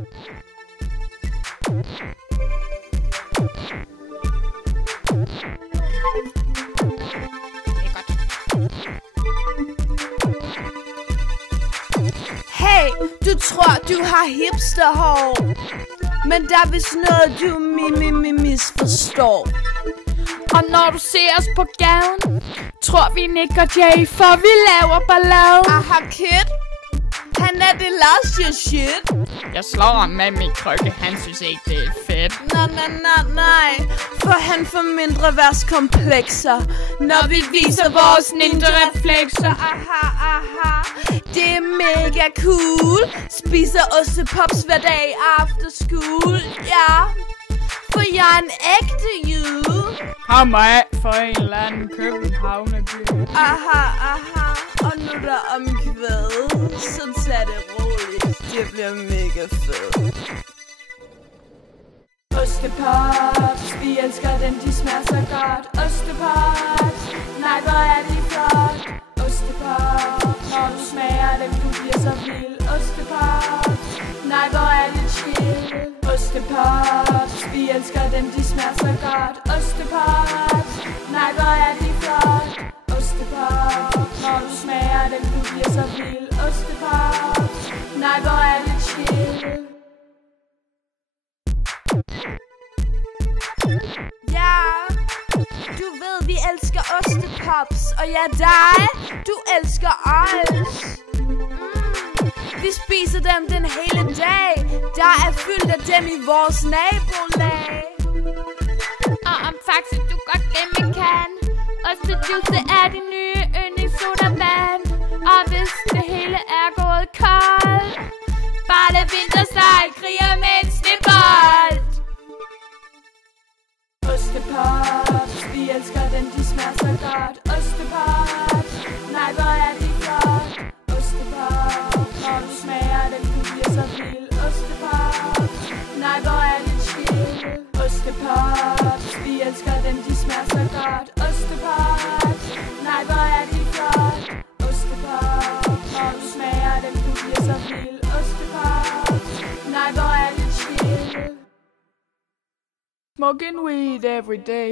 Hey, du tror, du har hipsterhår, men der er vist noget, du misforstår. Og når du ser os på gaden, tror vi Nick og Jay, for vi laver ballade. Aha, kid. Han er det last year shit. Jeg slår ham med min krykke, han synes ikke det er fedt. Nej, for han får mindre værtskomplekser, når vi viser vores ninja-reflekser. Aha, det er mega cool. Spiser ostepops hver dag after school, ja. For jeg er en ægte jyde. Kom af for en eller anden københavnerby. Aha, og nu er der omkvæd, så tag det roligt, det bliver mega fedt. Ostepops, vi elsker dem, de smager så godt. Ostepops, nej hvor er de flot. Ostepops, når du smager dem, du bliver så vild. Ostepops, nej hvor er det chill. Ostepops, vi elsker dem, de smager så godt. Ostepops, nej hvor er de flot. Ostepops, når du smager dem, du bliver så vild. Ostepops, nej hvor er det chill. Ja, du ved vi elsker ostepops, og ja dig, du elsker os. Vi spiser dem den hele dag, der er fyldt af dem i vores nabolag. Og om faktisk du godt glemme kan, ostejuice er din nye yndlingssodavand. Og hvis det hele er gået koldt, bare lad vintersejl kriger med en snebold. Ostepops, vi elsker dem, de smager så godt. Ostepops, nej hvor er de flot. Ostepops, når du smager dem, du bliver så vild. Ostepops, nej hvor er det chill. Ostepops, vi elsker dem, de smager så godt. Ostepops, nej hvor er de flot. Ostepops, når du smager dem, du bliver så vild. Ostepops, nej hvor er det chill. Smoking weed every day.